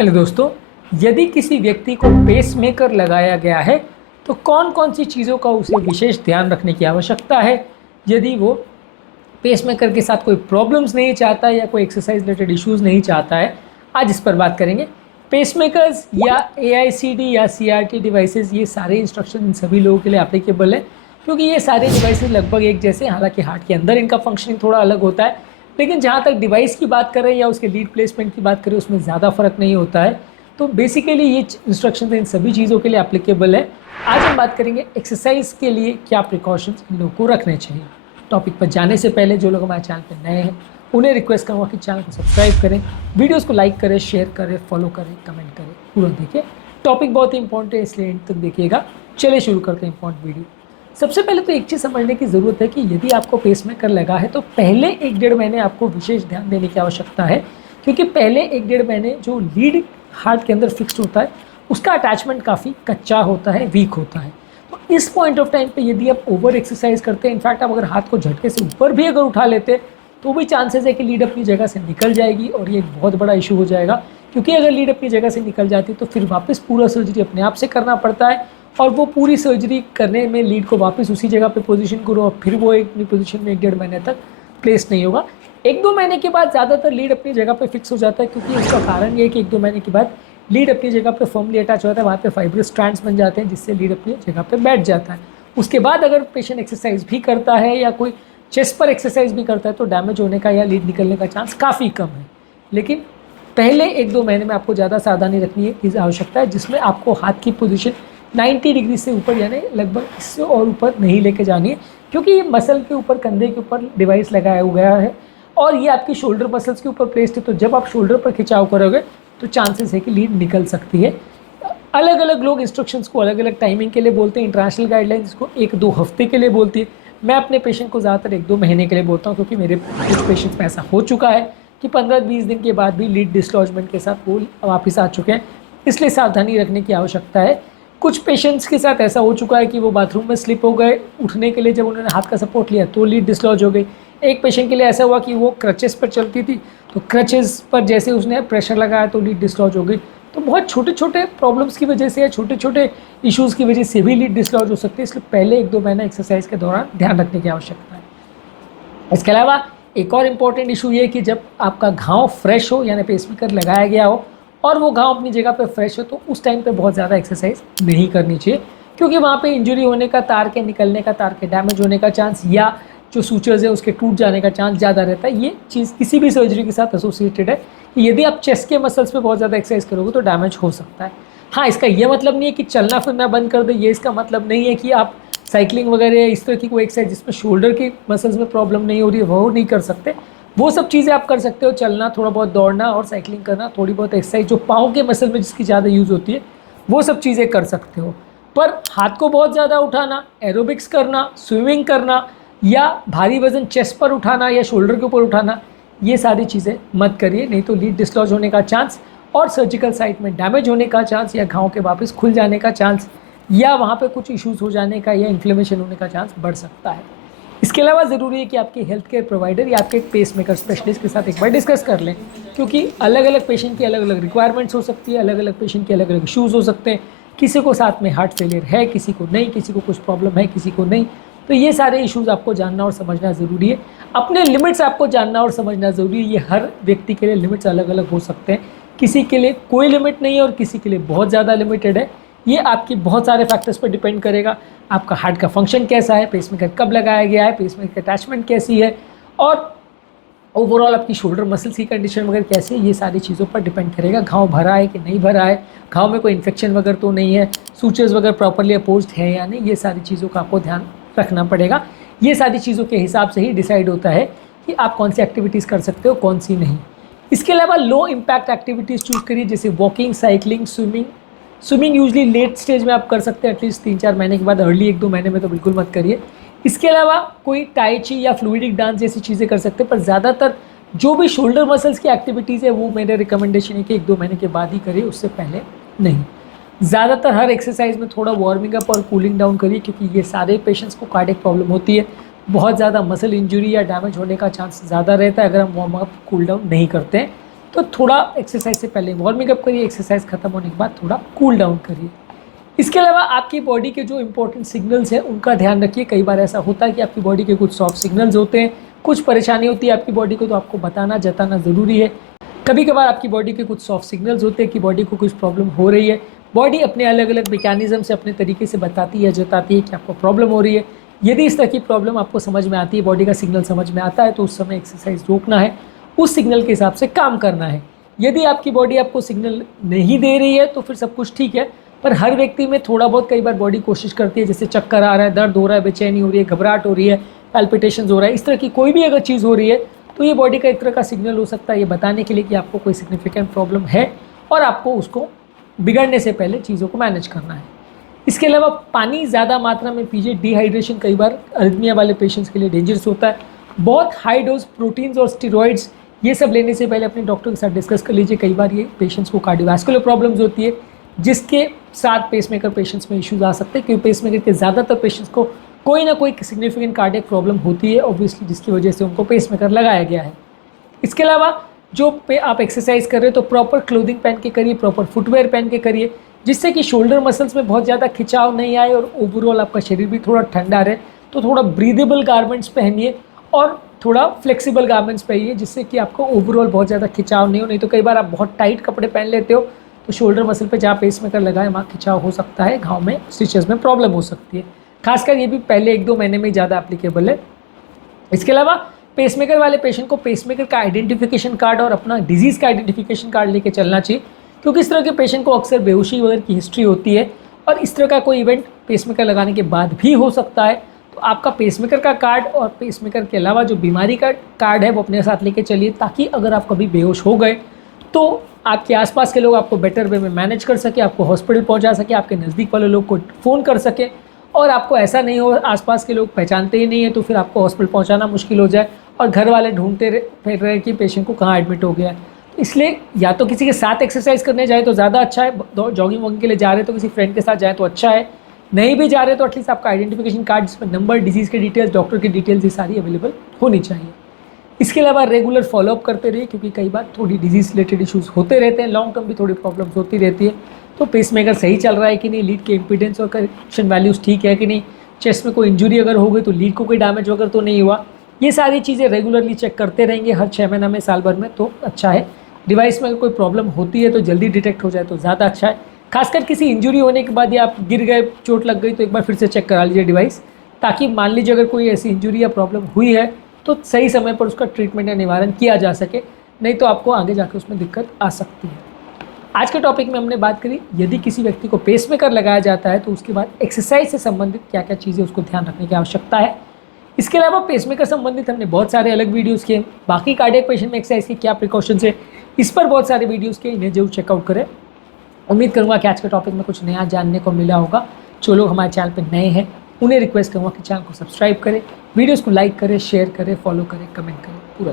Hello दोस्तों, यदि किसी व्यक्ति को पेसमेकर लगाया गया है तो कौन कौन सी चीज़ों का उसे विशेष ध्यान रखने की आवश्यकता है। यदि वो पेसमेकर के साथ कोई प्रॉब्लम्स नहीं चाहता है या कोई एक्सरसाइज रिलेटेड इश्यूज़ नहीं चाहता है, आज इस पर बात करेंगे। पेसमेकर्स या AICD या CRT डिवाइसेस, ये सारे इंस्ट्रक्शन इन सभी लोगों के लिए एप्लीकेबल है, क्योंकि ये सारे डिवाइसेस लगभग एक जैसे हैं। हालांकि हार्ट के अंदर इनका फंक्शनिंग थोड़ा अलग होता है, लेकिन जहाँ तक डिवाइस की बात करें या उसके लीड प्लेसमेंट की बात करें, उसमें ज़्यादा फ़र्क नहीं होता है। तो बेसिकली ये इंस्ट्रक्शन इन सभी चीज़ों के लिए एप्लीकेबल है। आज हम बात करेंगे एक्सरसाइज के लिए क्या प्रिकॉशंस इन लोगों को रखने चाहिए। टॉपिक पर जाने से पहले जो लोग हमारे चैनल पर नए हैं उन्हें रिक्वेस्ट करूँगा कि चैनल को सब्सक्राइब करें, वीडियोज़ को लाइक करें, शेयर करें, फॉलो करें, कमेंट करें, पूरा देखिए। टॉपिक बहुत ही इंपॉर्टेंट है, इसलिए एंड तक देखिएगा। चलिए शुरू करते हैं इंपॉर्टेंट वीडियो। सबसे पहले तो एक चीज़ समझने की ज़रूरत है कि यदि आपको पेसमेकर लगा है तो पहले 1-1.5 महीने आपको विशेष ध्यान देने की आवश्यकता है, क्योंकि पहले 1-1.5 महीने जो लीड हार्ट के अंदर फिक्स्ड होता है उसका अटैचमेंट काफ़ी कच्चा होता है, वीक होता है। तो इस पॉइंट ऑफ टाइम पे यदि आप ओवर एक्सरसाइज करते हैं, इनफैक्ट आप अगर हाथ को झटके से ऊपर भी अगर उठा लेते तो भी चांसेस है कि लीड अपनी जगह से निकल जाएगी, और ये एक बहुत बड़ा इशू हो जाएगा। क्योंकि अगर लीड अपनी जगह से निकल जाती तो फिर वापस पूरा सर्जरी अपने आप से करना पड़ता है, और वो पूरी सर्जरी करने में लीड को वापस उसी जगह पे पोजीशन करो, और फिर वो एक पोजीशन में 1-1.5 महीने तक प्लेस नहीं होगा। 1-2 महीने के बाद ज़्यादातर लीड अपनी जगह पे फिक्स हो जाता है, क्योंकि उसका कारण ये है कि 1-2 महीने के बाद लीड अपनी जगह पे फर्मली अटैच होता है, वहाँ पे फाइब्रस स्ट्रैंड्स बन जाते हैं, जिससे लीड अपनी जगह पे बैठ जाता है। उसके बाद अगर पेशेंट एक्सरसाइज भी करता है या कोई चेस्ट पर एक्सरसाइज भी करता है तो डैमेज होने का या लीड निकलने का चांस काफ़ी कम है। लेकिन पहले 1-2 महीने में आपको ज़्यादा सावधानी रखनी है, इस आवश्यकता है, जिसमें आपको हाथ की पोजीशन 90 डिग्री से ऊपर यानी लगभग इससे और ऊपर नहीं लेके जानी है, क्योंकि ये मसल के ऊपर, कंधे के ऊपर डिवाइस लगाया गया है और ये आपकी शोल्डर मसल्स के ऊपर प्लेस्ड है। तो जब आप शोल्डर पर खिंचाव करोगे तो चांसेस है कि लीड निकल सकती है। अलग अलग लोग इंस्ट्रक्शंस को अलग अलग टाइमिंग के लिए बोलते हैं। इंटरनेशनल गाइडलाइंस को 1-2 हफ्ते के लिए बोलती है। मैं अपने पेशेंट को ज़्यादातर 1-2 महीने के लिए बोलता हूँ, क्योंकि मेरे कुछ पेशेंट्स में ऐसा हो चुका है कि 15-20 दिन के बाद भी लीड डिसलॉजमेंट के साथ वो वापस आ चुके हैं। इसलिए सावधानी रखने की आवश्यकता है। कुछ पेशेंट्स के साथ ऐसा हो चुका है कि वो बाथरूम में स्लिप हो गए, उठने के लिए जब उन्होंने हाथ का सपोर्ट लिया तो लीड डिसलॉज हो गई। एक पेशेंट के लिए ऐसा हुआ कि वो क्रचेस पर चलती थी, तो क्रचेस पर जैसे उसने प्रेशर लगाया तो लीड डिसलॉज हो गई। तो बहुत छोटे छोटे प्रॉब्लम्स की वजह से या छोटे छोटे इश्यूज़ की वजह से भी लीड डिसलॉज हो सकती है। इसलिए पहले 1-2 महीना एक्सरसाइज के दौरान ध्यान रखने की आवश्यकता है। इसके अलावा एक और इम्पॉर्टेंट इशू ये कि जब आपका घाव फ्रेश हो, यानी पेसमेकर लगाया गया हो और वो घाव अपनी जगह पे फ्रेश हो, तो उस टाइम पे बहुत ज़्यादा एक्सरसाइज नहीं करनी चाहिए, क्योंकि वहाँ पे इंजरी होने का, तार के निकलने का, तार के डैमेज होने का चांस या जो सूचर्स है उसके टूट जाने का चांस ज़्यादा रहता है। ये चीज़ किसी भी सर्जरी के साथ एसोसिएटेड है कि यदि आप चेस्ट के मसल्स पे बहुत ज़्यादा एक्सरसाइज करोगे तो डैमेज हो सकता है। हाँ, इसका ये मतलब नहीं है कि चलना फिरना बंद कर दे, ये इसका मतलब नहीं है कि आप साइकिलिंग वगैरह या इस तरह की कोई एक्सरसाइज जिसमें शोल्डर की मसल्स में प्रॉब्लम नहीं हो रही है वो नहीं कर सकते। वो सब चीज़ें आप कर सकते हो, चलना, थोड़ा बहुत दौड़ना और साइकिलिंग करना, थोड़ी बहुत एक्सरसाइज जो पाँव के मसल में जिसकी ज़्यादा यूज़ होती है वो सब चीज़ें कर सकते हो। पर हाथ को बहुत ज़्यादा उठाना, एरोबिक्स करना, स्विमिंग करना या भारी वजन चेस्ट पर उठाना या शोल्डर के ऊपर उठाना, ये सारी चीज़ें मत करिए, नहीं तो लीड डिसलॉज होने का चांस और सर्जिकल साइट में डैमेज होने का चांस या घाव के वापस खुल जाने का चांस या वहाँ पे कुछ इश्यूज़ हो जाने का या इन्फ्लेमेशन होने का चांस बढ़ सकता है। इसके अलावा ज़रूरी है कि आपके हेल्थ केयर प्रोवाइडर या आपके पेसमेकर स्पेशलिस्ट के साथ एक बार डिस्कस कर लें, क्योंकि अलग अलग पेशेंट की अलग अलग रिक्वायरमेंट्स हो सकती है, अलग अलग पेशेंट के अलग अलग इश्यूज़ हो सकते हैं। किसी को साथ में हार्ट फेलियर है, किसी को नहीं, किसी को कुछ प्रॉब्लम है, किसी को नहीं। तो ये सारे इश्यूज़ आपको जानना और समझना ज़रूरी है। अपने लिमिट्स आपको जानना और समझना ज़रूरी है। ये हर व्यक्ति के लिए लिमिट्स अलग अलग हो सकते हैं। किसी के लिए कोई लिमिट नहीं है और किसी के लिए बहुत ज़्यादा लिमिटेड है। ये आपकी बहुत सारे फैक्टर्स पर डिपेंड करेगा। आपका हार्ट का फंक्शन कैसा है, पेसमेकर कब लगाया गया है, पेसमेकर अटैचमेंट कैसी है, और ओवरऑल आपकी शोल्डर मसल्स की कंडीशन वगैरह कैसी है, ये सारी चीज़ों पर डिपेंड करेगा। घाव भरा है कि नहीं भरा है, घाव में कोई इन्फेक्शन वगैरह तो नहीं है, सूचर्स वगैरह प्रॉपरली अपोज्ड है या नहीं, ये सारी चीज़ों का आपको ध्यान रखना पड़ेगा। ये सारी चीज़ों के हिसाब से ही डिसाइड होता है कि आप कौन सी एक्टिविटीज़ कर सकते हो, कौन सी नहीं। इसके अलावा लो इम्पैक्ट एक्टिविटीज़ चूज़ करिए, जैसे walking, cycling, swimming. Swimming usually late stage में आप कर सकते हैं, एटलीस्ट 3-4 महीने के बाद। अर्ली 1-2 महीने में तो बिल्कुल मत करिए। इसके अलावा कोई टाई ची या फ्लूइडिक डांस जैसी चीज़ें कर सकते हैं, पर ज़्यादातर जो भी शोल्डर मसल्स की एक्टिविटीज़ है वो मेरे रिकमेंडेशन है कि 1-2 महीने के बाद ही करिए, उससे पहले नहीं। ज़्यादातर हर एक्सरसाइज में थोड़ा वार्मिंग अप और कूलिंग डाउन करिए, क्योंकि ये सारे पेशेंट्स को कार्डियक प्रॉब्लम होती है। बहुत ज़्यादा मसल इंजरी या डैमेज होने का चांस ज़्यादा रहता है अगर हम वार्म अप कूल डाउन नहीं करते हैं। तो थोड़ा एक्सरसाइज से पहले वार्मिंग अप करिए, एक्सरसाइज खत्म होने के बाद थोड़ा कूल डाउन करिए। इसके अलावा आपकी बॉडी के जो इंपॉर्टेंट सिग्नल्स हैं उनका ध्यान रखिए। कई बार ऐसा होता है कि आपकी बॉडी के कुछ सॉफ्ट सिग्नल्स होते हैं, कुछ परेशानी होती है आपकी बॉडी को, तो आपको बताना जताना ज़रूरी है। कभी कभार आपकी बॉडी के कुछ सॉफ्ट सिग्नल्स होते हैं कि बॉडी को कुछ प्रॉब्लम हो रही है। बॉडी अपने अलग अलग मैकेनिज्म से अपने तरीके से बताती है, जताती है कि आपको प्रॉब्लम हो रही है। यदि इस तरह की प्रॉब्लम आपको समझ में आती है, बॉडी का सिग्नल समझ में आता है, तो उस समय एक्सरसाइज रोकना है, उस सिग्नल के हिसाब से काम करना है। यदि आपकी बॉडी आपको सिग्नल नहीं दे रही है तो फिर सब कुछ ठीक है, पर हर व्यक्ति में थोड़ा बहुत कई बार बॉडी कोशिश करती है, जैसे चक्कर आ रहा है, दर्द हो रहा है, बेचैनी हो रही है, घबराहट हो रही है, पैल्पिटेशंस हो रहा है, इस तरह की कोई भी अगर चीज़ हो रही है तो ये बॉडी का एक तरह का सिग्नल हो सकता है, ये बताने के लिए कि आपको कोई सिग्निफिकेंट प्रॉब्लम है और आपको उसको बिगड़ने से पहले चीज़ों को मैनेज करना है। इसके अलावा पानी ज़्यादा मात्रा में पीजिए। डिहाइड्रेशन कई बार अरिथमिया वाले पेशेंट्स के लिए डेंजरस होता है। बहुत हाई डोज प्रोटीन्स और स्टेरॉइड्स ये सब लेने से पहले अपने डॉक्टर के साथ डिस्कस कर लीजिए। कई बार ये पेशेंट्स को कार्डियोवैस्कुलर प्रॉब्लम्स होती है, जिसके साथ पेसमेकर पेशेंट्स में इश्यूज आ सकते हैं, क्योंकि पेसमेकर के ज़्यादातर पेशेंट्स को कोई ना कोई सिग्निफिकेंट कार्डियक प्रॉब्लम होती है ऑब्वियसली, जिसकी वजह से उनको पेसमेकर लगाया गया है। इसके अलावा जो आप एक्सरसाइज कर रहे हो तो प्रॉपर क्लोथिंग पहन के करिए, प्रॉपर फुटवेयर पहन के करिए, जिससे कि शोल्डर मसल्स में बहुत ज़्यादा खिंचाव नहीं आए और ओवरऑल आपका शरीर भी थोड़ा ठंडा रहे। तो थोड़ा ब्रीदेबल गारमेंट्स पहनिए और थोड़ा फ्लेक्सिबल गारमेंट्स पहनिए, जिससे कि आपको ओवरऑल बहुत ज़्यादा खिंचाव नहीं हो। नहीं तो कई बार आप बहुत टाइट कपड़े पहन लेते हो तो शोल्डर मसल पे जहाँ पेसमेकर लगाए वहाँ खिंचाव हो सकता है, घाव में स्टिचेस में प्रॉब्लम हो सकती है। खासकर ये भी पहले 1-2 महीने में ज़्यादा एप्लीकेबल है। इसके अलावा पेसमेकर वाले पेशेंट को पेसमेकर का आइडेंटिफिकेशन कार्ड और अपना डिजीज़ का आइडेंटिफिकेशन कार्ड लेके चलना चाहिए, क्योंकि इस तरह के पेशेंट को अक्सर बेहोशी वगैरह की हिस्ट्री होती है और इस तरह का कोई इवेंट पेसमेकर लगाने के बाद भी हो सकता है। तो आपका पेसमेकर का कार्ड और पेसमेकर के अलावा जो बीमारी का कार्ड है वो अपने साथ लेके चलिए, ताकि अगर आप कभी बेहोश हो गए तो आपके आसपास के लोग आपको बेटर वे में मैनेज कर सके, आपको हॉस्पिटल पहुंचा सके, आपके नज़दीक वाले लोग को फ़ोन कर सके और आपको ऐसा नहीं हो आसपास के लोग पहचानते ही नहीं है तो फिर आपको हॉस्पिटल पहुंचाना मुश्किल हो जाए और घर वाले ढूंढते फिर रहे कि पेशेंट को कहाँ एडमिट हो गया है। इसलिए या तो किसी के साथ एक्सरसाइज करने जाए तो ज़्यादा अच्छा है, जॉगिंग वॉगिंग के लिए जा रहे तो किसी फ्रेंड के साथ जाए तो अच्छा है, नहीं भी जा रहे तो एटलीस्ट आपका आइडेंटिफिकेशन कार्ड जिसमें नंबर, डिजीज़ के डिटेल्स, डॉक्टर की डिटेल्स ये सारी अवेलेबल होनी चाहिए। इसके अलावा रेगुलर फॉलोअप करते रहिए, क्योंकि कई बार थोड़ी डिजीज़ रिलेटेड इश्यूज़ होते रहते हैं, लॉन्ग टर्म भी थोड़ी प्रॉब्लम्स होती रहती है। तो पेसमेकर सही चल रहा है कि नहीं, लीड के इम्पीडेंस और करेक्शन वैल्यूज़ ठीक है कि नहीं, चेस्ट में कोई इंजरी अगर हो गई तो लीड को कोई डैमेज वगैरह तो नहीं हुआ, ये सारी चीज़ें रेगुलरली चेक करते रहेंगे हर 6 महीना में, साल भर में, तो अच्छा है। डिवाइस में अगर कोई प्रॉब्लम होती है तो जल्दी डिटेक्ट हो जाए तो ज़्यादा अच्छा है। खासकर किसी इंजरी होने के बाद या आप गिर गए, चोट लग गई, तो एक बार फिर से चेक करा लीजिए डिवाइस, ताकि मान लीजिए अगर कोई ऐसी इंजरी या प्रॉब्लम हुई है तो सही समय पर उसका ट्रीटमेंट या निवारण किया जा सके, नहीं तो आपको आगे जाकर उसमें दिक्कत आ सकती है। आज के टॉपिक में हमने बात करी यदि किसी व्यक्ति को पेसमेकर लगाया जाता है तो उसके बाद एक्सरसाइज से संबंधित क्या क्या चीज़ें उसको ध्यान रखने की आवश्यकता है। इसके अलावा पेसमेकर संबंधित हमने बहुत सारे अलग वीडियोस किए, बाकी कार्डियक पेशेंट में एक्सरसाइज के क्या प्रिकॉशंस है इस पर बहुत सारे वीडियोस के, इन्हें जरूर चेकआउट करें। उम्मीद करूँगा कि आज के टॉपिक में कुछ नया जानने को मिला होगा। जो लोग हमारे चैनल पर नए हैं उन्हें रिक्वेस्ट करूँगा कि चैनल को सब्सक्राइब करें, वीडियोज़ को लाइक करें, शेयर करें, फॉलो करें, कमेंट करें, पूरा